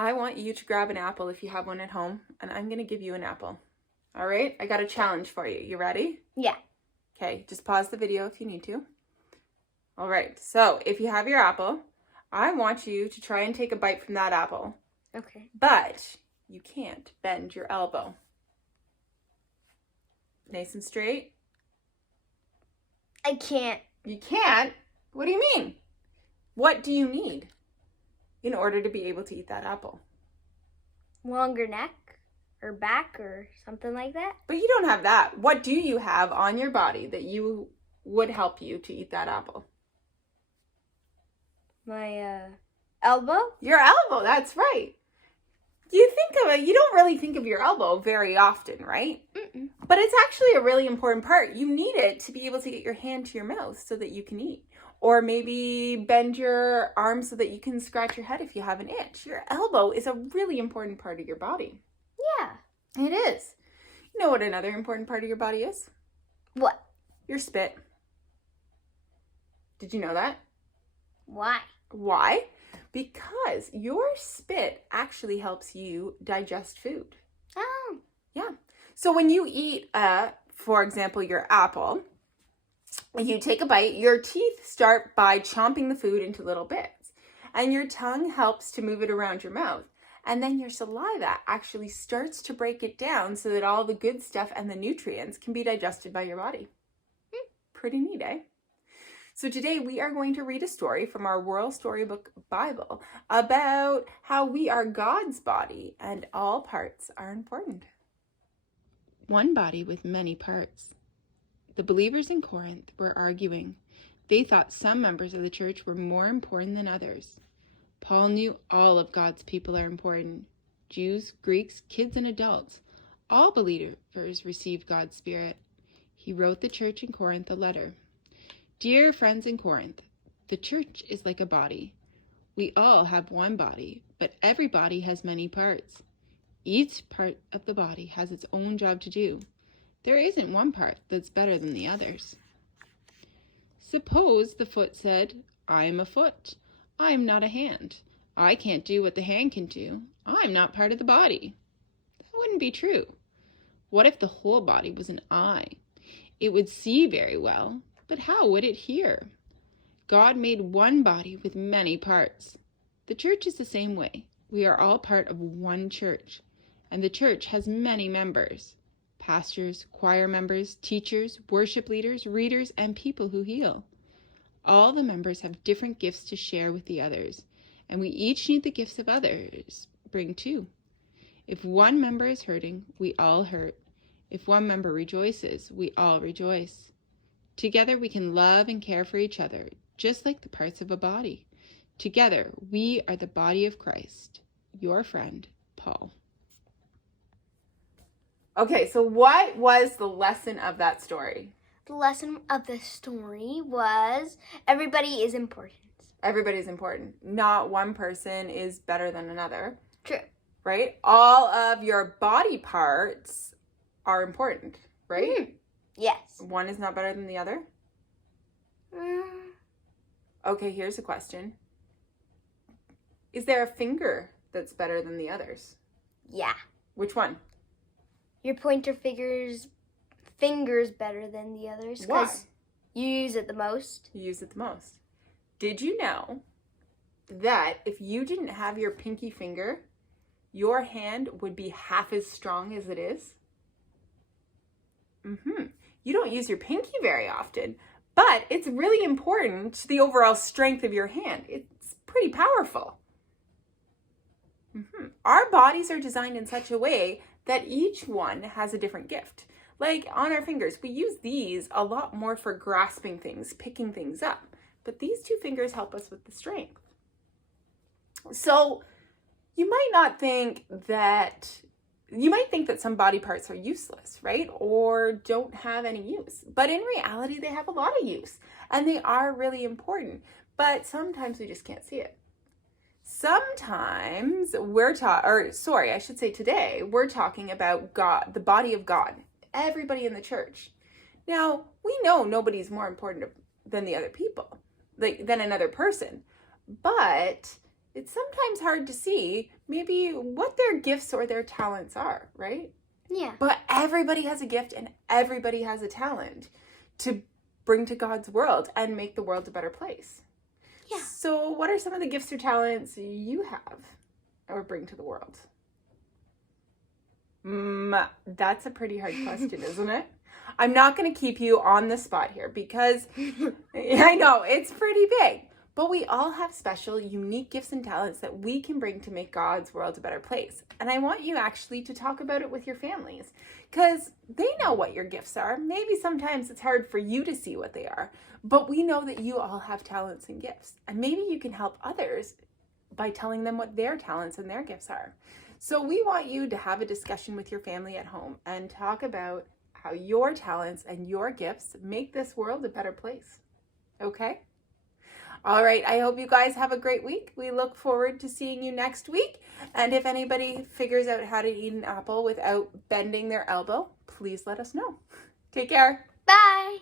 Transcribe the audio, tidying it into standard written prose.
I want you to grab an apple if you have one at home, and I'm going to give you an apple. All right? I got a challenge for you. You ready? Yeah. Okay, just pause the video if you need to. All right, so if you have your apple, I want you to try and take a bite from that apple. Okay. But you can't bend your elbow. Nice and straight. I can't. You can't? What do you mean? What do you need in order to be able to eat that apple? Longer neck or back or something like that. But you don't have that. What do you have on your body that you would help you to eat that apple? My elbow. Your elbow, that's right. You think of it, you don't really think of your elbow very often, right? Mm-mm. But it's actually a really important part. You need it to be able to get your hand to your mouth so that you can eat. Or maybe bend your arm so that you can scratch your head if you have an itch. Your elbow is a really important part of your body. Yeah. It is. You know what another important part of your body is? What? Your spit. Did you know that? Why? Why? Because your spit actually helps you digest food. Oh. Yeah. So when you eat, for example, your apple, you take a bite, your teeth start by chomping the food into little bits, and your tongue helps to move it around your mouth. And then your saliva actually starts to break it down so that all the good stuff and the nutrients can be digested by your body. Pretty neat, eh? So today we are going to read a story from our World Storybook Bible about how we are God's body and all parts are important. One body with many parts. The believers in Corinth were arguing. They thought some members of the church were more important than others. Paul knew all of God's people are important. Jews, Greeks, kids, and adults. All believers receive God's Spirit. He wrote the church in Corinth a letter. Dear friends in Corinth, the church is like a body. We all have one body, but every body has many parts. Each part of the body has its own job to do. There isn't one part that's better than the others. Suppose the foot said, I'm a foot. I'm not a hand. I can't do what the hand can do. I'm not part of the body. That wouldn't be true. What if the whole body was an eye? It would see very well, but how would it hear? God made one body with many parts. The church is the same way. We are all part of one church, and the church has many members. Pastors, choir members, teachers, worship leaders, readers, and people who heal. All the members have different gifts to share with the others, and we each need the gifts of others bring too. If one member is hurting, we all hurt. If one member rejoices, we all rejoice. Together we can love and care for each other, just like the parts of a body. Together we are the body of Christ. Your friend, Paul. Okay, so what was the lesson of that story? The lesson of the story was everybody is important. Everybody's important. Not one person is better than another. True. Right? All of your body parts are important, right? Mm-hmm. Yes. One is not better than the other? Okay, here's a question. Is there a finger that's better than the others? Yeah. Which one? Your pointer finger's better than the others. Why? Because you use it the most. You use it the most. Did you know that if you didn't have your pinky finger, your hand would be half as strong as it is? You don't use your pinky very often, but it's really important to the overall strength of your hand. It's pretty powerful. Our bodies are designed in such a way that each one has a different gift. Like on our fingers, we use these a lot more for grasping things, picking things up. But these two fingers help us with the strength. So you might think that some body parts are useless, right? Or don't have any use. But in reality, they have a lot of use and they are really important. But sometimes we just can't see it. Sometimes today we're talking about God, the body of God, everybody in the church. Now, we know nobody's more important than the other people, than another person. But it's sometimes hard to see maybe what their gifts or their talents are, right? Yeah. But everybody has a gift and everybody has a talent to bring to God's world and make the world a better place. Yeah. So what are some of the gifts or talents you have or bring to the world? That's a pretty hard question, isn't it? I'm not going to keep you on the spot here because I know it's pretty big. But we all have special, unique gifts and talents that we can bring to make God's world a better place. And I want you actually to talk about it with your families because they know what your gifts are. Maybe sometimes it's hard for you to see what they are, but we know that you all have talents and gifts. And maybe you can help others by telling them what their talents and their gifts are. So we want you to have a discussion with your family at home and talk about how your talents and your gifts make this world a better place. Okay? All right, I hope you guys have a great week. We look forward to seeing you next week. And if anybody figures out how to eat an apple without bending their elbow, please let us know. Take care. Bye.